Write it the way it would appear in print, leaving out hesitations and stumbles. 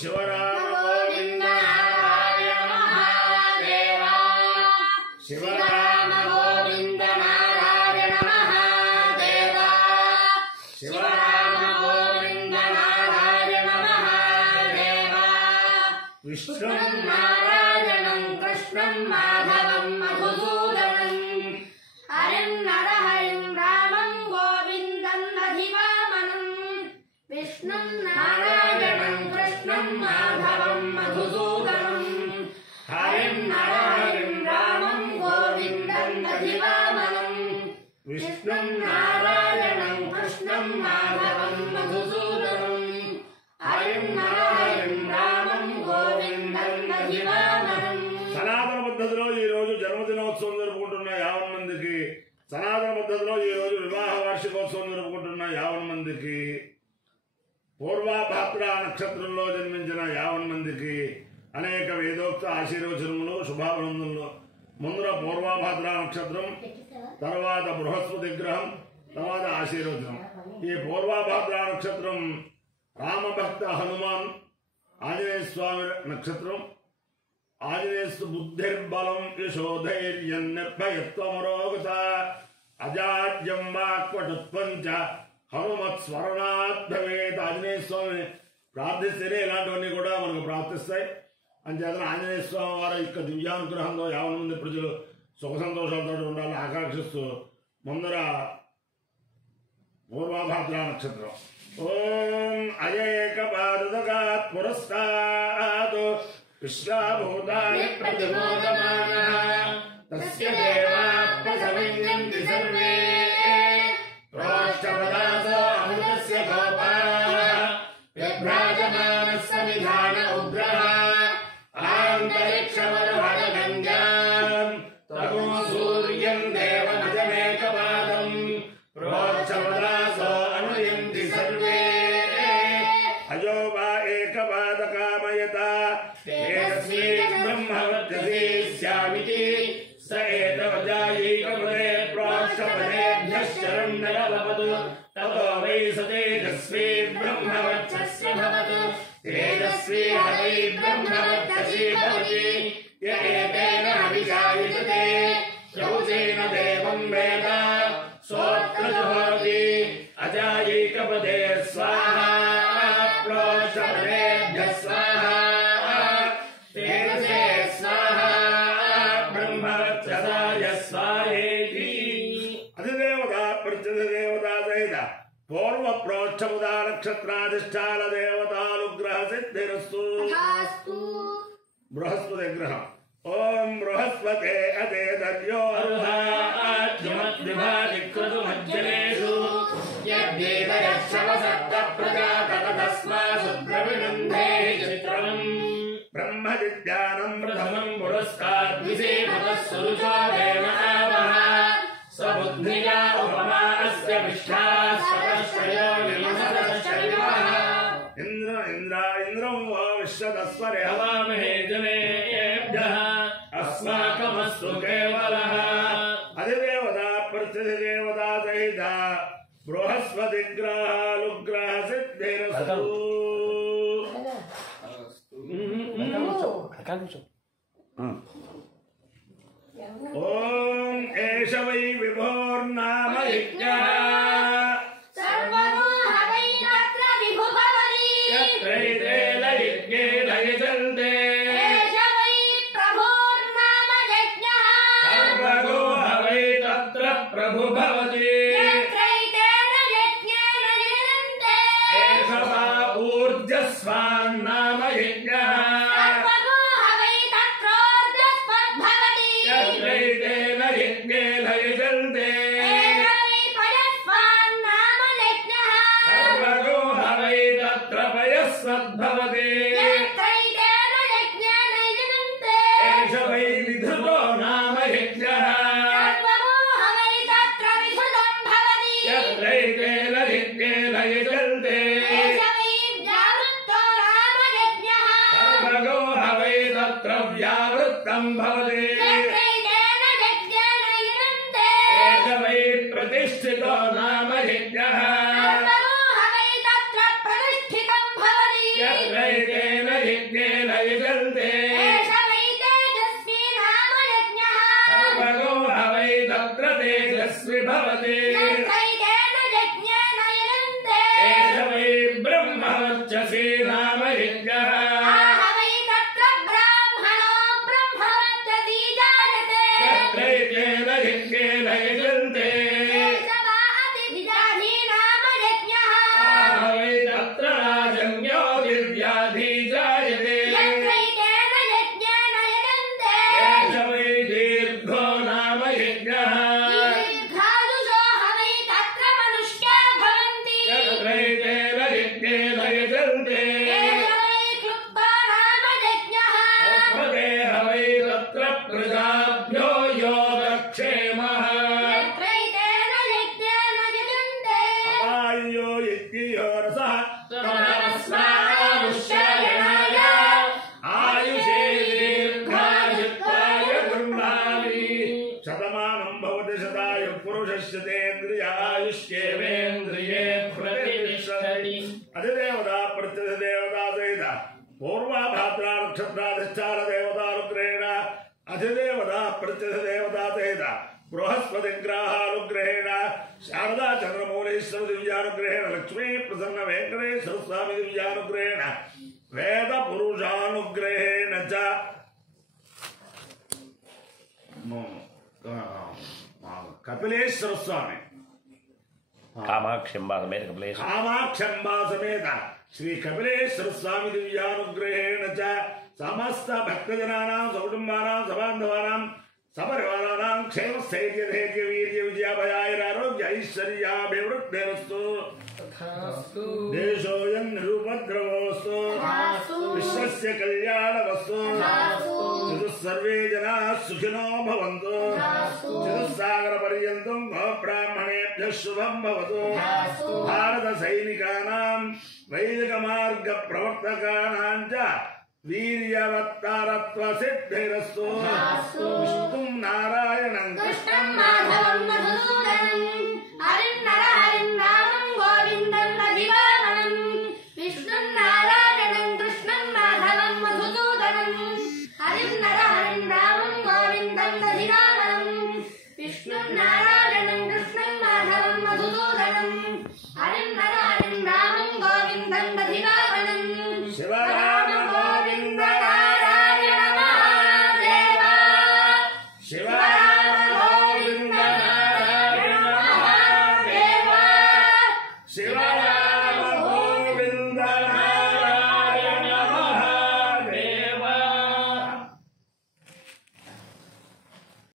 शिवराम गोविंद नारायण महादेव शिवराम गोविंद नारायण महादेव शिवराम गोविंद नारायण महादेव विष्णुं नारायणं कृष्णं माधवं मधुसूदनं हरिं नरहरिं रामं गोविन्दं दधिवामनं विष्णुं नारायणं कृष्णं माधवं मधुसूदनं हरिं नरहरिं रामं गोविन्दं दधिवामनं विष्णुं नारायणं कृष्णं माधवं मधुसूदनं हरिं नरहरिं रामं गोविन्दं दधिवामनं సనాతన పద్ధతిలో ఈ రోజు జన్మదినోత్సవం జరుపుకుంటున్న 50 మందికి సనాతన పద్ధతిలో ఈ రోజు వివాహ వార్షికోత్సవం జరుపుకుంటున్న 50 మందికి పూర్వభాద్ర నక్షత్రంలో జన్మించిన 50 మందికి అనేక వేదోక్త ఆశీర్వచనములు శుభాభినందనలు. ముందర పూర్వభాద్ర నక్షత్రం, తర్వాత బృహస్పతి గ్రహం, తర్వాత ఆశీర్వచనం. ఈ పూర్వభాద్ర నక్షత్రం రామభక్త హనుమాన్ ఆంజనేయ స్వామి నక్షత్రం. ఆంజనేయస్తు బుద్ధిర్బలం యశోధైర్యం నిర్భయత్వమరోగత అజాడ్యం వాక్పటుత్వం చ హనుమత్ స్మరణాత్ భవేత్. ఆంజనేయ స్వామిని ప్రార్థిస్తేనే ఇలాంటివన్నీ కూడా మనకు ప్రాప్తిస్తాయి. అంచేతన ఆంజనేయ స్వామి వారి యొక్క దివ్యానుగ్రహంతో 50 మంది ప్రజలు సుఖ సంతోషాలతో ఉండాలని ఆకాంక్షిస్తూ ముందర పూర్వభాద్ర నక్షత్రం. ఓం అయేకపాదగాత్ పురస్కాత్ విశ్వాభూతాని ప్రతిమోదమానః తస్య దేవాః ప్రసవించంతి సర్వే ప్రోష్ఠపదాసో అమృతస్య గోపాః విభ్రాజమానః సమిధాన ఉగ్రః ఆంతరిక్షవరుహరగంగాం తమో సూర్యం దేవమజమేకపాదం ప్రోష్ఠపదాసో అనుయంతి సర్వే అజో వా ఏకపాదకామయత ఏతస్మై బ్రహ్మవర్చసే స్యామితి స ఏతవజాయైకపదే ప్రోక్షపదేభ్యః శరం నరవతు తతో వై స తేజస్వీ బ్రహ్మవర్చస్య భవతు తేజస్వీ హవై బ్రహ్మవర్చసీ భవతి య ఏతేన అభిజాయతే శౌచేన దేవం వేద సోత్ర జుహోతి అజాయైకపదే స్వాహా ప్రోక్షపదేభ్యః స్వాహా తేజసే స్వాహా బ్రహ్మవర్చసాయ స్వాహేతి. అధిదేవత ప్రత్యధిదేవత సహిత పూర్వ ప్రోక్షముదా నక్షత్రాధిష్టాన దేవతానుగ్రహ సిద్ధిరస్తు. బృహస్పతి గ్రహం. ఓం బృహస్పతే అతే దర్యో అర్హాజ్యమద్విభాదిక్రతుమజ్జలేషు యద్వేదయక్షవసత్త ప్రజాతతస్మాసు ద్రవిణంధే చిత్రం బ్రహ్మజిజ్ఞానం ప్రథమం పురస్కాద్విసేమతః సురుచో దేవ ఆవః సబుద్ధియా ఉపమా అస్య విష్ఠాస్వతశ్రయో నిమహతశ్రయః ఇంద్రం వా విశ్వదస్వరే హవామహే జనేభ్యః అస్మాకమస్తు కేవలః. అధిదేవత ప్రత్యధిదేవత సహిత బృహస్పతి గ్రహాలుగ్రహ సిద్ధిరస్తు. ఓం ఏష వై విభోర్నామ యజ్ఞః యత్రైతే లయజ్ఞే లయజల్తే సర్వగో హవై తత్ర ప్రభు భవతి ఏష వా ఊర్జస్వాన్నామ యజ్ఞః యత్రైతే లయజ్ఞే లయజల్తే సర్వగో హవై తత్ర పయస్వద్భవతి ఏష వై విధృతో నామ యజ్ఞః యత్రైతే లయజ్ఞే లయజల్తే సర్వగో హవై తత్ర వ్యావృత్తం భవతి ఏష వై ప్రతిష్ఠితో నామ యజ్ఞః యత్రైతే ब्रह्मवर्चसी नाम यज्ञः आहवै तत्र ब्राह्मणो ब्रह्मवर्चसी जायते यत्रैतेन यज्ञेन यजन्ते केशवादिभिजानी नाम यज्ञः आहवै तत्र राजन्यो विद्याधि जायते यत्रैतेन यज्ञेन यजन्ते केशवै दीर्घो नाम यज्ञः दीर्घायुषो हवै तत्र मनुष्या भवन्ति यत्रैतेन यज्ञेन यजन्ते केशवै क्लुब्धो नाम यज्ञः तस्मदे हवै तत्र प्रजाभ्यो योगक्षेमः यत्रैतेन यज्ञेन यजन्ते अपायो यज्ञयो रसः तमस्मानुष्यायणाय आयुषे दीर्घायुत्वाय गृह्णामि शतमानं भवति शताय पुरुषस्य तेन्द्रियायुष्येवेन्द्रिये प्रतिष्ठति अधिदेवता प्रत्यधिदेवता सहित पूर्वाभाद्रा नक्षत्राधिष्ठान देवतानुग्रहेण अधिदेवता प्रत्यधिदेवता सहित बृहस्पतिग्रहानुग्रहेण शारदा चंद्रमौलेश्वर दिव्यानुग्रहेण लक्ष्मी प्रसन्न वेंकटेश्वर स्वामी दिव्यानुग्रहेण वेद पुरुषानुग्रहेण च कपिलेश्वर स्वामी कामाक्षंबा समेत कपिलेश्वर कामाक्षंबा समेत श्री कपिलेश्वर स्वामी दिव्यानुग्रहेण च समस्त भक्तजनानां सकुटुंबानां सबान्धवानां सपरिवाराणां क्षेम स्थैर्य धैर्य वीर्य विजयाभयायुरारोग्य ऐश्वर्याभिवृद्धिरस्तु देशोऽयं निरुपद्रवोऽस्तु विश्वस्य कल्याणमस्तु सर्वे जनाः सुखिनो भवन्तु चतुस्सागरपर्यन्तं ब्राह्मणेभ्यः शुभं भवतु भारत सैनिकानां वैदिकमार्ग प्रवर्तकानां च वीर्यवत्तारत्व सिद्धिरस्तु विष्णुं नारायणं कृष्णं माधवं मधुसूदनं हरिं